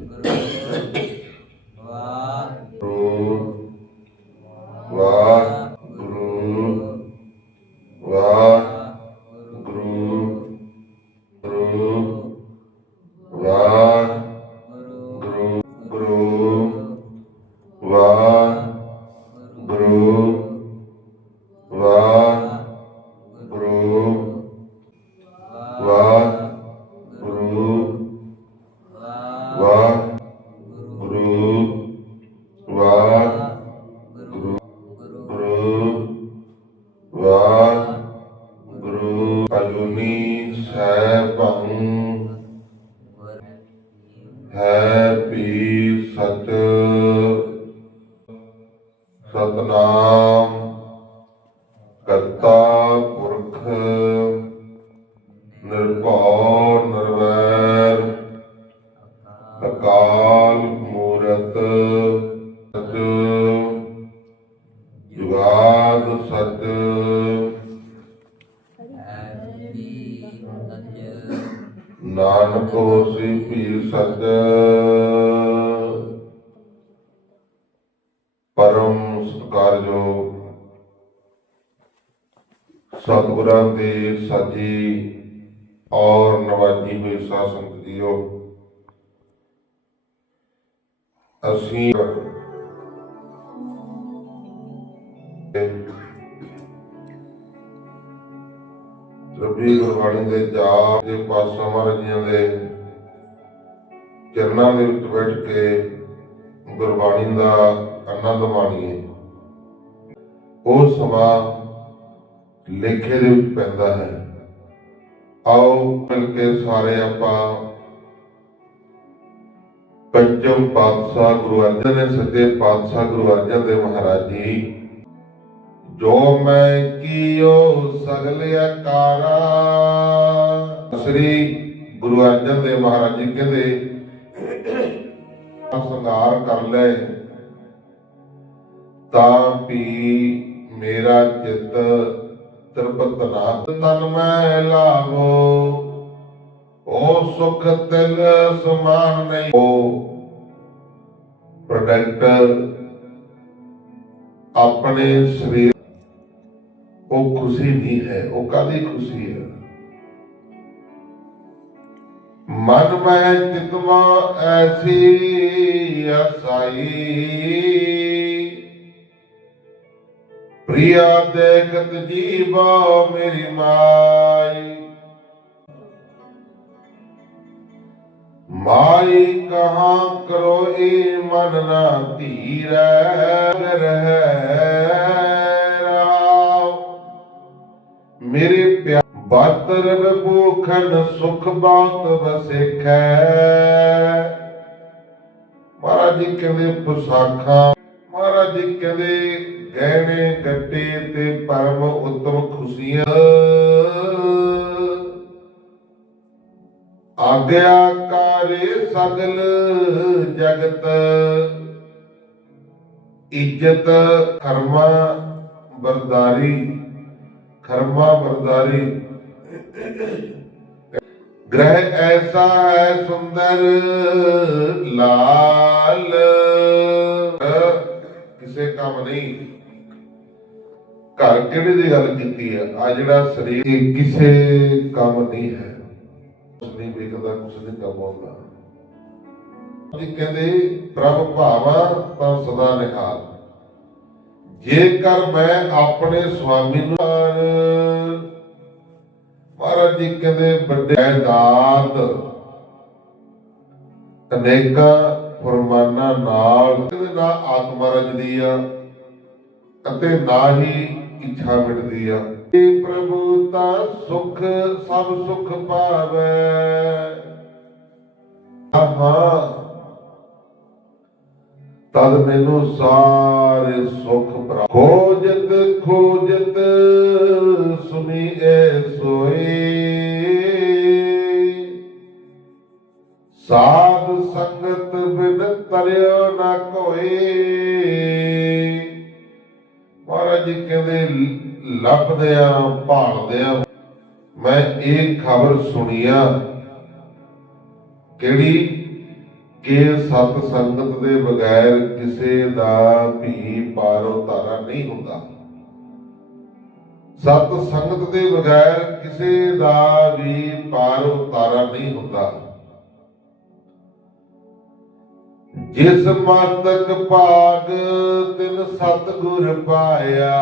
ਵਾਹਿਗੁਰੂ ਔਰ ਨਵਾਜੀ ਹੋਈ ਸਾਧ ਸੰਗਤ ਜੀਓ ਅਸੀਂ ਰੱਬੀ ਗੁਰਬਾਣੀ ਦੇ ਜਾਪ ਦੇ ਪਾਸੋਂ ਮਹਾਰਾਜੀਆਂ ਦੇ ਚਰਨਾਂ ਦੇ ਵਿੱਚ ਬੈਠ ਕੇ ਗੁਰਬਾਣੀ ਦਾ ਆਨੰਦ ਮਾਣੀਏ। ਉਹ ਸਮਾਂ ਲੇਖੇ ਦੇ ਵਿੱਚ ਪੈਂਦਾ ਹੈ। ਆਓ ਮਿਲ ਕੇ ਸਾਰੇ ਆਪਾਂ ਪੰਚਮ ਪਾਤਸ਼ਾਹ ਗੁਰੂ ਅਰਜਨ ਦੇ ਸੱਚੇ ਪਾਤਸ਼ਾਹ ਗੁਰੂ ਅਰਜਨ ਦੇਵ ਮਹਾਰਾਜ ਜੀ। ਜੋ ਮੈਂ ਕੀਓ ਸਗਲ ਆਕਾਰਾ ਸ੍ਰੀ ਗੁਰੂ ਅਰਜਨ ਦੇਵ ਮਹਾਰਾਜ ਜੀ ਕਹਿੰਦੇ ਸੰਗਾਰ ਕਰ ਲੈ, ਤਾਂ ਵੀ ਮੇਰਾ ਚਿੱਤ ਤ੍ਰਿਪਤ ਨਾ ਤਨ ਮੈਂ ਲਾਵੋ। ਉਹ ਸੁਖ ਤਿਲ ਸਮਾਨ ਨਹੀਂ ਉਹ ਪ੍ਰੋਡਕਟ ਆਪਣੇ ਸਰੀਰ ਉਹ ਖੁਸ਼ੀ ਨਹੀਂ ਹੈ, ਉਹ ਕਾਦੀ ਖੁਸ਼ੀ ਹੈ? ਮਨ ਮੈਂ ਚਿਤਵਾ ਐਸੀ ਅਸਾਈ ਪ੍ਰਿਆ ਦੇਖਤ ਜੀਵਾ ਮੇਰੀ ਮਾਈ। ਮਾਈ ਕਹਾਂ ਕਰੋ ਏ ਮਨ ਨਾ ਧੀਰੈ ਰਹਿ ਰਾਮ। ਮੇਰੇ ਪਿਆ ਬਾਤਰ ਭੂਖਨ ਸੁਖ ਬਾਤ ਵਸੇਖੈ। ਮਹਾਰਾਜ ਜੀ ਕਹਿੰਦੇ, ਪੁਸਾਖਾਂ ਮਹਾਰਾਜ ਜੀ ਕਹਿੰਦੇ ਗਹਿਣੇ ਗੱਟੇ ਤੇ ਪਰਮ ਉਤਮ ਖੁਸ਼ੀਆਂ। ਆਗਿਆਕਾਰੇ ਸਗਲ ਜਗਤ, ਇੱਜ਼ਤ ਕਰਮਾ ਬਰਦਾਰੀ ਕਰਮਾ ਬਰਦਾਰੀ। ਗ੍ਰਹਿ ਐਸਾ ਹੈ ਸੁੰਦਰ, ਲਾਲ। ਕਿਸੇ ਕੰਮ ਨਹੀਂ। ਘਰ ਕਿਹੜੇ ਦੀ ਗੱਲ ਕੀਤੀ ਹੈ? ਆ ਜਿਹੜਾ ਸਰੀਰ ਇਹ ਕਿਸੇ ਕੰਮ ਨਹੀਂ ਹੈ। ਕੁਛ ਨਹੀਂ ਵੇਖਦਾ ਕੁਛ ਨਹੀਂ ਕਮਾਉਂਦਾ ਜੀ ਕਹਿੰਦੇ, ਪ੍ਰਭ ਭਾਵਾ ਤਾਂ ਸਦਾ ਨਿਹਾਲ। ਜੇਕਰ ਮੈਂ ਆਪਣੇ ਸੁਆਮੀ ਨੂੰ ਮਹਾਰਾਜ ਜੀ ਕਹਿੰਦੇ, ਵੱਡੇ ਦਾਤ, ਅਨੇਕਾਂ ਫਰਮਾਨਾਂ ਨਾਲ, ਕਹਿੰਦੇ ਨਾ ਆਤਮਾ ਰਜਦੀ ਆ, ਅਤੇ ਨਾ ਹੀ ਇੱਛਾ ਮਿਟਦੀ ਆ। ਇਹ ਪ੍ਰਭੂ ਤਾਂ ਸੁਖ, ਸਭ ਸੁਖ ਪਾਵੇ। ਆਹਾ ਤਦ ਮੈਨੂੰ ਸਾਰੇ ਸੁਖ ਪ੍ਰਾਪਤ। ਖੋਜਤ ਖੋਜਤ, ਸੁਣੀ ਏ ਸੋਈ। ਸਾਧ ਸੰਗਤ ਬਿਨ ਤਰਿਓ ਨਾ ਕੋਈ। ਮਹਾਰਾਜ ਜੀ ਕਹਿੰਦੇ, ਲੱਭਦਿਆਂ, ਭਾਲਦਿਆਂ ਮੈਂ ਇਹ ਖਬਰ ਸੁਣੀਆ, ਕਿਹੜੀ? ਕਿ ਸਤ ਸੰਗਤ ਦੇ ਬਗੈਰ ਕਿਸੇ ਦਾ ਵੀ ਪਾਰੋ ਉਤਾਰਾ ਨਹੀਂ ਹੁੰਦਾ। ਸਤ ਸੰਗਤ ਦੇ ਬਗੈਰ ਕਿਸੇ ਦਾ ਵੀ ਪਾਰੋ ਉਤਾਰਾ ਨਹੀਂ ਹੁੰਦਾ। ਜਿਸ ਮਾਤਕ ਭਾਗ ਤਿਨ ਸਤਿਗੁਰ ਪਾਇਆ।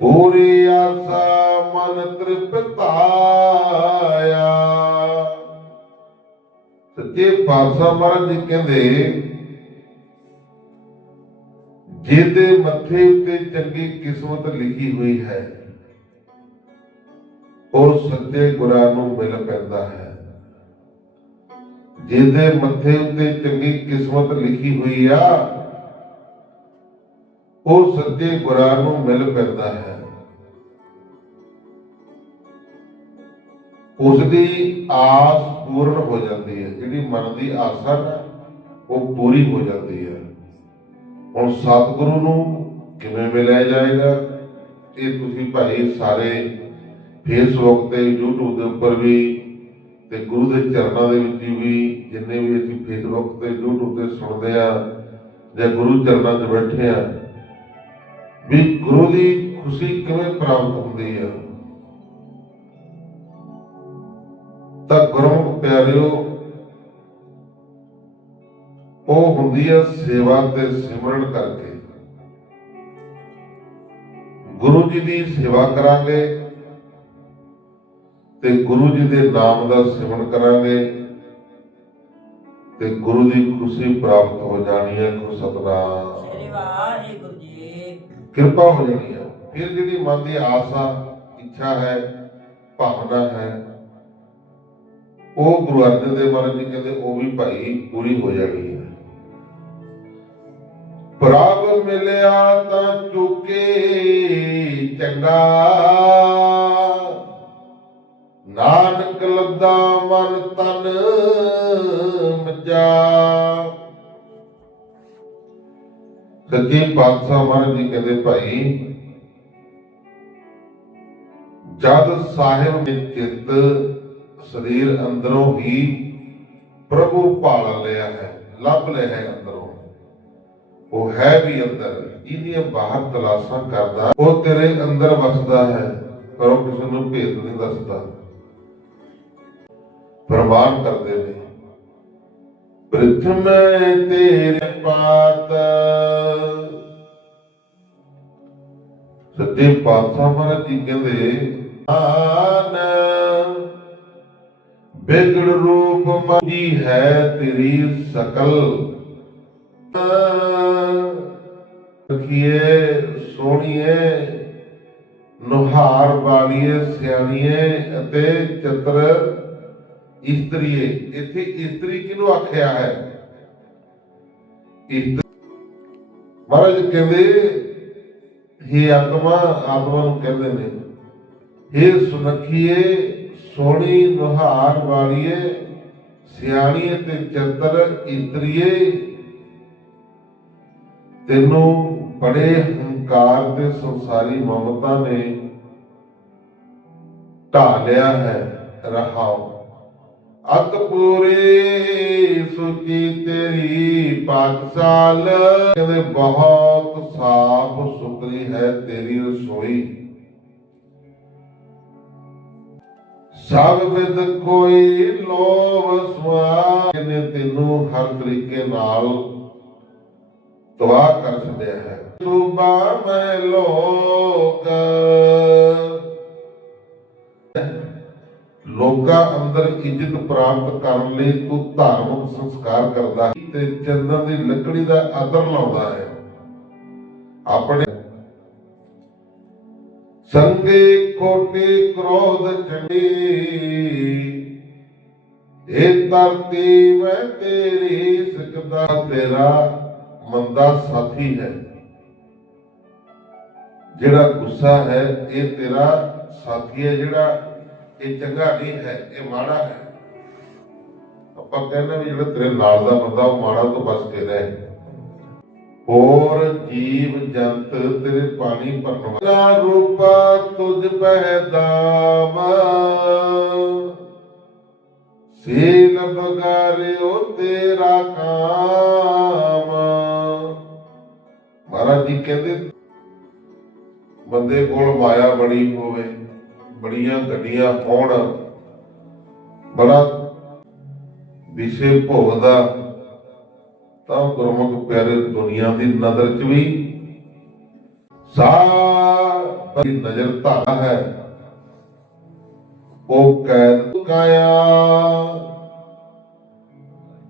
ਪੂਰੀ ਆਸਾ ਮਨ ਤ੍ਰਿਪਤਾਇਆ। ਸੱਚੇ ਪਾਤਸ਼ਾਹ ਮਹਾਰਾਜ ਜੀ ਕਹਿੰਦੇ, ਜਿਹਦੇ ਮੱਥੇ ਉੱਤੇ ਚੰਗੀ ਕਿਸਮਤ ਲਿਖੀ ਹੋਈ ਹੈ ਉਹ ਸੱਚੇ ਗੁਰਾਂ ਨੂੰ ਮਿਲ ਪੈਂਦਾ ਹੈ। ਜਿਹਦੇ ਮੱਥੇ ਉੱਤੇ ਚੰਗੀ ਕਿਸਮਤ ਲਿਖੀ ਹੋਈ ਆ, ਉਹ ਸੱਚੇ ਗੁਰਾਂ ਨੂੰ ਮਿਲ ਪੈਂਦਾ ਹੈ। ਉਸ ਦੀ ਆਸ ਪੂਰਨ ਹੋ ਜਾਂਦੀ ਹੈ। ਜਿਹੜੀ ਮਨ ਦੀ ਆਸਾ ਨਾ, ਉਹ ਪੂਰੀ ਹੋ ਜਾਂਦੀ ਹੈ। ਹੁਣ ਸਤਿਗੁਰੂ ਨੂੰ ਕਿਵੇਂ ਮਿਲਿਆ ਜਾਏਗਾ? ਇਹ ਤੁਸੀਂ ਭਾਈ ਸਾਰੇ ਫੇਸਬੁੱਕ ਤੇ YouTube ਦੇ ਉੱਪਰ ਵੀ ਤੇ ਗੁਰੂ ਦੇ ਚਰਨਾਂ ਦੇ ਵਿੱਚ ਵੀ ਜਿੰਨੇ ਵੀ ਅਸੀਂ ਫੇਸਬੁੱਕ ਤੇ YouTube ਤੇ ਸੁਣਦੇ ਆ ਜਾਂ ਗੁਰੂ ਚਰਨਾਂ 'ਚ ਬੈਠੇ ਆ, ਵੀ ਗੁਰੂ ਦੀ ਖੁਸ਼ੀ ਕਿਵੇਂ ਪ੍ਰਾਪਤ ਹੁੰਦੀ ਆ। ਤਾਂ ਗੁਰਮੁਖ ਪਿਆਰਿਓ, ਉਹ ਹੁੰਦੀ ਹੈ ਸੇਵਾ ਤੇ ਸਿਮਰਨ ਕਰਕੇ। ਗੁਰੂ ਜੀ ਦੀ ਸੇਵਾ ਕਰਾਂਗੇ ਤੇ ਗੁਰੂ ਜੀ ਦੇ ਨਾਮ ਦਾ ਸਿਮਰਨ ਕਰਾਂਗੇ ਤੇ ਗੁਰੂ ਦੀ ਖੁਸ਼ੀ ਪ੍ਰਾਪਤ ਹੋ ਜਾਣੀ ਹੈ ਕੋ ਸਤਨਾਮ। ਸ੍ਰੀ ਵਾਹਿਗੁਰੂ ਜੀ ਕਿਰਪਾ ਹੋ ਜਾਣੀ ਹੈ। ਫਿਰ ਜਿਹੜੀ ਮਨ ਦੀ ਆਸਾ ਇੱਛਾ ਹੈ ਭਾਵਨਾ ਹੈ ਉਹ ਗੁਰੂ ਅਰਜਨ ਦੇਵ ਮਹਾਰਾਜ ਜੀ ਕਹਿੰਦੇ ਉਹ ਵੀ ਭਾਈ ਪੂਰੀ ਹੋ ਜਾਣੀ ਹੈ। ਪ੍ਰਭ ਮਿਲਿਆ ਤਾਂ ਚੁੱਕੇ ਚੰਗਾ। ਨਾਨਕ ਲੱਦਾ ਮਨ ਤਨ ਮਜਾ ਸੱਚੇ ਪਾਤਸ਼ਾਹ ਮਹਾਰਾਜ ਜੀ ਕਹਿੰਦੇ, ਭਾਈ, ਜਦ ਸਾਹਿਬ ਦੇ ਚਿੱਤ ਸਰੀਰ ਅੰਦਰੋਂ ਹੀ ਪ੍ਰਭੂ ਭਾਲ ਲਿਆ ਹੈ, ਲੱਭ ਲਿਆ ਹੈ ਅੰਦਰੋਂ, ਉਹ ਹੈ ਵੀ ਅੰਦਰ, ਜਿਹਦੀਆਂ ਬਾਹਰ ਤਲਾਸ਼ਾਂ ਕਰਦਾ, ਉਹ ਤੇਰੇ ਅੰਦਰ ਵਸਦਾ ਹੈ, ਪਰ ਉਹ ਕਿਸੇ ਨੂੰ ਭੇਦ ਨਹੀਂ ਦੱਸਦਾ। ਪ੍ਰਵਾਨ ਕਰਦੇ ਨੇ। ਪ੍ਰਥਮ ਤੇਰੇ ਪਾਤ। ਸੱਚੇ ਪਾਤਸ਼ਾਹ ਮਹਾਰਾਜ ਜੀ ਕਹਿੰਦੇ ਆਨ ਬਿਗੜ ਰੂਪ ਮਜੀ ਹੈ ਤੇਰੀ ਸਕਲ। ਰਖੀਏ, ਸੋਹਣੀਏ, ਨੁਹਾਰ ਵਾਲੀਏ, ਸਿਆਣੀਏ ਅਤੇ ਚਤਰ ਇਸਤਰੀਏ ਇੱਥੇ ਇਸਤਰੀ ਕਿਹਨੂੰ ਆਖਿਆ ਹੈ? ਇਸਤਰੀ। ਮਹਾਰਾਜ ਕਹਿੰਦੇ, ਹੀ ਆਤਮਾ ਆਤਮਾ ਨੂੰ ਕਹਿੰਦੇ ਨੇ ਇਹ ਸੁਨੱਖੀਏ, ਸੋਹਣੀ ਨੁਹਾਰ ਵਾਲੀਏ ਸਿਆਣੀਏ ਤੇ ਚੰਦਰ ਇਸਤਰੀਏ, ਤੈਨੂੰ ਬੜੇ ਹੰਕਾਰ ਤੇ ਸੰਸਾਰੀ ਮਮਤਾ ਨੇ ਢਾ ਲਿਆ ਹੈ ਰਹਾਉ ਅਤ ਪੂਰੀ ਸੁਚੀ ਤੇਰੀ ਪਾਕਸ਼ਾਲ ਕਹਿੰਦੇ, ਬਹੁਤ ਸਾਫ਼ ਸੁਥਰੀ ਹੈ ਤੇਰੀ ਰਸੋਈ। ਸਭ ਵਿਦ ਕੋਈ ਲੋਭ ਸਵਾ ਨੇ ਤੈਨੂੰ ਹਰ ਤਰੀਕੇ ਨਾਲ ਤਬਾਹ ਕਰ ਛੱਡਿਆ ਹੈ। ਸੁਬਾ ਮੈਂ ਲੋਕ ਲੋਕਾਂ ਅੰਦਰ ਇੱਜ਼ਤ ਪ੍ਰਾਪਤ ਕਰਨ ਲਈ ਤੂੰ ਧਾਰਮਿਕ ਸੰਸਕਾਰ ਕਰਦਾ ਤੇ ਚੰਦਨ ਦੀ ਲੱਕੜੀ ਦਾ ਅਦਰ ਲਾਉਂਦਾ ਹੈ। ਆਪਣੇ ਸੰਗੇ ਕੋਟੇ ਕ੍ਰੋਧ ਚੰਡੀ ਇਹ ਧਰਤੀ ਮੈਂ ਤੇਰੀ ਸਿਕਦਾ ਤੇਰਾ ਮੰਦਾ ਸਾਥੀ ਹੈ। ਜਿਹੜਾ ਗੁੱਸਾ ਹੈ, ਇਹ ਤੇਰਾ ਸਾਥੀ ਹੈ, ਜਿਹੜਾ ਇਹ ਚੰਗਾ ਨਹੀਂ ਹੈ, ਇਹ ਮਾੜਾ ਹੈ। ਆਪਾਂ ਕਹਿੰਦੇ ਵੀ ਜਿਹੜਾ ਤੇਰੇ ਨਾਲ ਦਾ ਬੰਦਾ, ਉਹ ਮਾੜਾ ਤੋਂ ਬਚ ਕੇ ਰਹੇ। ਹੋਰ ਜੀਵ ਜੰਤ ਤੇਰੇ ਪਾਣੀ ਭਰਨ ਵਾਲਾ। ਰੂਪਾ ਤੁਝ ਪਹਿਦਾਮ ਸੀਲ ਬਗਾਰਿਓ ਤੇਰਾ ਕਾਮ। ਮਹਾਰਾਜ ਜੀ ਕਹਿੰਦੇ, ਬੰਦੇ ਕੋਲ ਮਾਇਆ ਬੜੀ ਹੋਵੇ। ਬੜੀਆਂ ਗੱਡੀਆਂ ਹੋਣ ਬੜਾ ਵਿਸ਼ੇ ਭੋਗਦਾ ਤਾਂ ਗੁਰਮੁਖ ਪਿਆਰੇ ਦੁਨੀਆ ਦੀ ਨਜ਼ਰ 'ਚ ਵੀ ਸਾਰੀ ਨਜ਼ਰ ਧਾਰਾ ਹੈ। ਉਹ ਕੈਦ ਕਾਇਆ।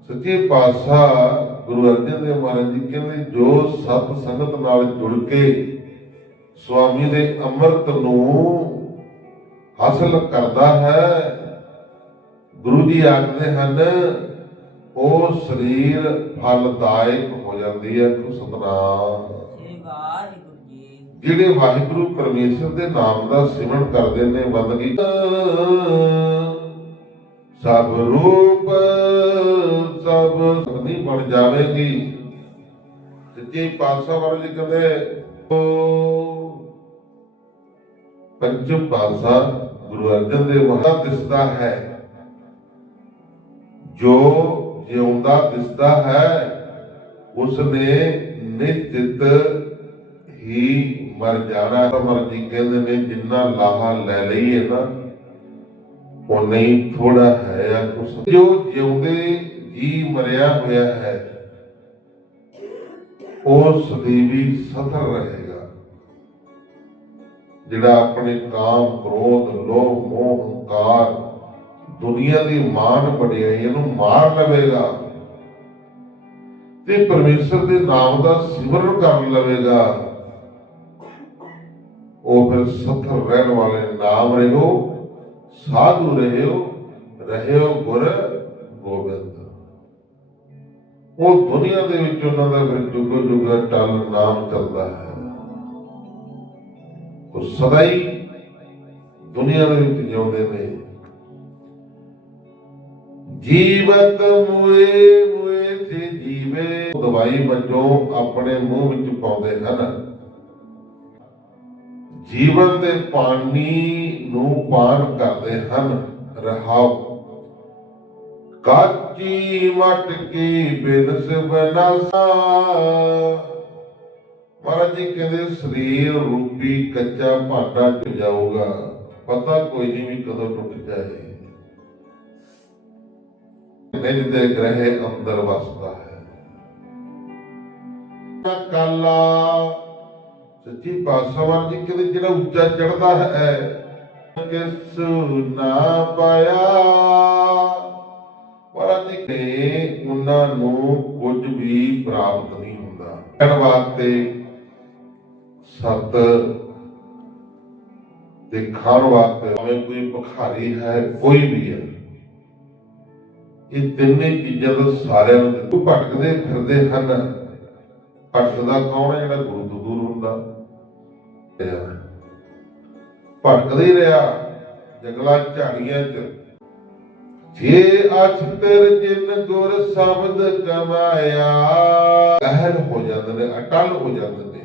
ਸੱਚੇ ਪਾਤਸ਼ਾਹ ਗੁਰੂ ਅਰਜਨ ਦੇਵ ਮਹਾਰਾਜ ਜੀ ਕਹਿੰਦੇ, ਜੋ ਸਤ ਸੰਗਤ ਨਾਲ ਜੁੜ ਕੇ ਸਵਾਮੀ ਦੇ ਅੰਮ੍ਰਿਤ ਨੂੰ ਹਾਸਲ ਕਰਦਾ ਹੈ। ਗੁਰੂ ਜੀ ਆਖਦੇ ਹਨ ਉਹ ਸਰੀਰ ਫਲਦਾਇਕ ਹੋ ਜਾਂਦੀ ਹੈ। ਕੋ ਸਤਨਾਮ। ਜਿਹੜੇ ਵਾਹਿਗੁਰੂ ਪਰਮੇਸ਼ਰ ਦੇ ਨਾਮ ਦਾ ਸਿਮਰਨ ਕਰਦੇ ਨੇ ਬੰਦਗੀ ਸਭ ਰੂਪ ਸਭ ਸਭਨੀ ਬਣ ਜਾਵੇਗੀ। ਸੱਚੇ ਪਾਤਸ਼ਾਹ ਵਾਲੇ ਜੀ ਕਹਿੰਦੇ ਪੰਚਮ ਪਾਤਸ਼ਾਹ ਗੁਰੂ ਅਰਜਨ ਦੇਵ ਮਹਾਰਾਜ ਦਿਸਦਾ ਹੈ ਜੋ ਜਿਉਂਦਾ ਦਿਸਦਾ ਹੈ ਉਸ ਨੇ ਨਿਸ਼ਚਿਤ ਹੀ ਮਰ ਜਾਣਾ ਅਮਰ ਜੀ ਕਹਿੰਦੇ ਨੇ ਜਿੰਨਾ ਲਾਹਾ ਲੈ ਲਈਏ ਨਾ ਉਹ ਨਹੀਂ ਥੋੜਾ ਹੈ ਜਾਂ ਕੁਛ ਜੋ ਜਿਉਂਦੇ ਜੀ ਮਰਿਆ ਹੋਇਆ ਹੈ ਉਹ ਸਦੀਵੀ ਸਥਰ ਰਹੇਗਾ ਜਿਹੜਾ ਆਪਣੇ ਕਾਮ, ਕ੍ਰੋਧ, ਲੋਭ, ਮੋਹ, ਹੰਕਾਰ ਦੁਨੀਆ ਦੀ ਮਾਨ ਵਡਿਆਈ ਨੂੰ ਮਾਰ ਲਵੇਗਾ। ਤੇ ਪਰਮੇਸ਼ਰ ਦੇ ਨਾਮ ਦਾ ਸਿਮਰਨ ਕਰ ਲਵੇਗਾ। ਉਹ ਫਿਰ ਸਥਰ ਰਹਿਣ ਵਾਲੇ ਨਾਮ ਰਹਿਓ, ਸਾਧੂ ਰਹਿਓ ਰਹਿਓ ਗੁਰ ਗੋਬਿੰਦ। ਉਹ ਦੁਨੀਆ ਦੇ ਵਿੱਚ ਉਹਨਾਂ ਦਾ ਫਿਰ ਜੁਗ ਜੁਗ ਟਲ ਨਾਮ ਚੱਲਦਾ ਹੈ। ਉਹ ਸਦਾ ਹੀ ਦੁਨੀਆ ਦੇ ਵਿੱਚ ਜਿਉਂਦੇ ਨੇ ਜੀਵਤ ਮੁਏ ਮੁਏ ਤੇ ਜੀਵੇ, ਦਵਾਈ ਵਜੋਂ ਆਪਣੇ ਮੂੰਹ ਵਿੱਚ ਪਾਉਂਦੇ ਹਨ। ਜੀਵਨ ਦੇ ਪਾਣੀ ਨੂੰ ਪਾਨ ਕਰਦੇ ਹਨ। ਰਹਾਉ ਕਾਚੀ ਮਟਕੀ ਬਿਨਸ ਬਨਾਸਾ। ਮਹਾਰਾਜ ਜੀ ਕਹਿੰਦੇ ਸਰੀਰ, ਰੂਪੀ, ਕੱਚਾ ਭਾਂਡਾ ਚ ਜਾਊਗਾ ਪਤਾ ਕੋਈ ਨਹੀਂ ਵੀ ਕਦੋਂ ਟੁੱਟ ਜਾਏ। ਨਿਜ ਦੇ ਗ੍ਰਹਿ ਅੰਦਰ ਵਸਦਾ ਹੈ। ਕਾਲਾ, ਸੱਚੀ ਪਾਤਸ਼ਾਹ ਜੀ ਕਹਿੰਦੇ ਜਿਹੜਾ ਉੱਚਾ ਚੜਦਾ ਹੈ, ਕਿਸ ਨਾ ਪਾਇਆ। ਮਹਾਰਾਜ ਜੀ ਉਹਨਾਂ ਨੂੰ ਕੁਝ ਵੀ ਪ੍ਰਾਪਤ ਨਹੀਂ ਹੁੰਦਾ। ਕਹਿਣ ਵਾਸਤੇ ਸਤ ਤੇ ਖਾਣ ਵਾਸਤੇ ਭਾਵੇਂ ਕੋਈ ਭਖਾਰੀ ਹੈ, ਕੋਈ ਵੀ ਹੈ, ਇਹ ਤਿੰਨੇ ਚੀਜ਼ਾਂ ਦਾ ਸਾਰਿਆਂ ਨੂੰ ਦਿੱਤੂ ਭਟਕਦੇ ਫਿਰਦੇ ਹਨ। ਭਟਕਦਾ ਕੌਣ ਹੈ? ਜਿਹੜਾ ਗੁਰੂ ਤੋਂ ਦੂਰ ਹੁੰਦਾ। ਭਟਕਦਾ ਰਿਹਾ। ਜੰਗਲਾਂ ਝਾੜੀਆਂ ਚ। ਜੇ ਅਛਤਰ ਜਿਨ ਗੁਰ ਸ਼ਬਦ ਕਮਾਇਆ ਅਹਲ ਹੋ ਜਾਂਦੇ ਨੇ, ਅਟਲ ਹੋ ਜਾਂਦੇ ਨੇ।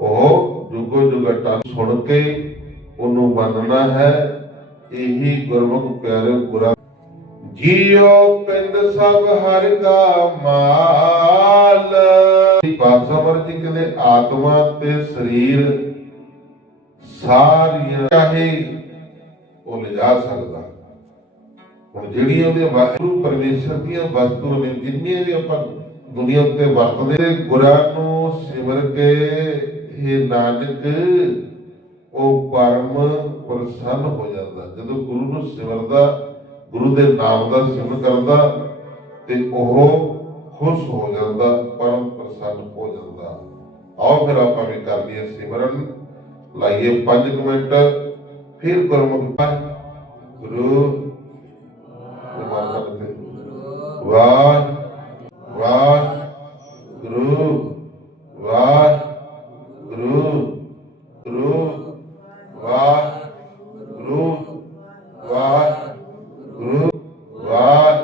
ਉਹ ਜੁਗੋ ਜੁਗ ਸੁਣ ਕੇ ਉਹਨੂੰ ਮੰਨਣਾ ਹੈ, ਇਹੀ ਗੁਰਮੁਖ ਪਿਆਰੇ ਗੁਰਾ ਜੀਓ ਪਿੰਡ ਸਭ ਹਰਿ ਕਾ ਮਾਲ। ਬਾਦਸ਼ਾਹ ਮਰਜ਼ੀ ਕਹਿੰਦੇ, ਆਤਮਾ ਤੇ ਸਰੀਰ ਸਾਰੀਆਂ ਚਾਹੇ ਉਹ ਲਿਜਾ ਸਕਦਾ। ਹੁਣ ਜਿਹੜੀਆਂ ਉਹਦੇ ਵਾਹਿਗੁਰੂ ਪਰਮੇਸ਼ਰ ਦੀਆਂ ਵਸਤੂਆਂ ਨੇ, ਜਿੰਨੀਆਂ ਵੀ ਆਪਾਂ ਦੁਨੀਆ ਉੱਤੇ ਵਰਤਦੇ ਗੁਰਾਂ ਨੂੰ ਸਿਮਰ ਕੇ ਇਹ ਨਾਨਕ ਉਹ ਪਰਮ ਪ੍ਰਸੰਨ ਹੋ ਜਾਂਦਾ। ਜਦੋਂ ਗੁਰੂ ਨੂੰ ਸਿਮਰਦਾ, ਗੁਰੂ ਦੇ ਨਾਮ ਦਾ ਸਿਮਰਨ ਕਰਦਾ, ਤੇ ਉਹ ਖੁਸ਼ ਹੋ ਜਾਂਦਾ, ਪਰਮ ਪ੍ਰਸੰਨ ਹੋ ਜਾਂਦਾ। ਆਓ ਫਿਰ ਆਪਾਂ ਵੀ ਕਰ ਲਈਏ ਸਿਮਰਨ। ਲਾਈਏ 5 ਮਿੰਟ, ਫਿਰ ਗੁਰਮੁਖ ਗੁਰੂ ਮਾਤਾ ਦੇ ਵਾਹ ਵਾਹ ਗੁਰੂ ਵਾਹ ਗੁਰੂ ਗੁਰੂ ਵਾਹ ਗੁਰੂ ਵਾਹ ਗੁਰੂ ਵਾਹ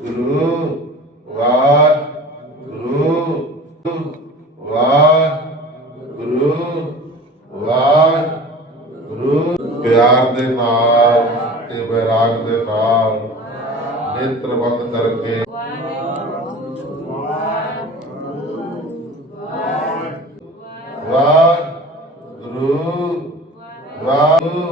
ਗੁਰੂ ਵਾਹ ਗੁਰੂ ਵਾਹ ਗੁਰੂ ਵਾਹ ਗੁਰੂ ਪਿਆਰ ਦੇ ਨਾਲ ਤੇ ਬੈਰਾਗ ਦੇ ਨਾਲ ਨੇਤਰ ਬੰਦ ਕਰਕੇ। ਵਾਹਿਗੁਰੂ ਵਾਹਿਗੁਰੂ ਵਾਹਿਗੁਰੂ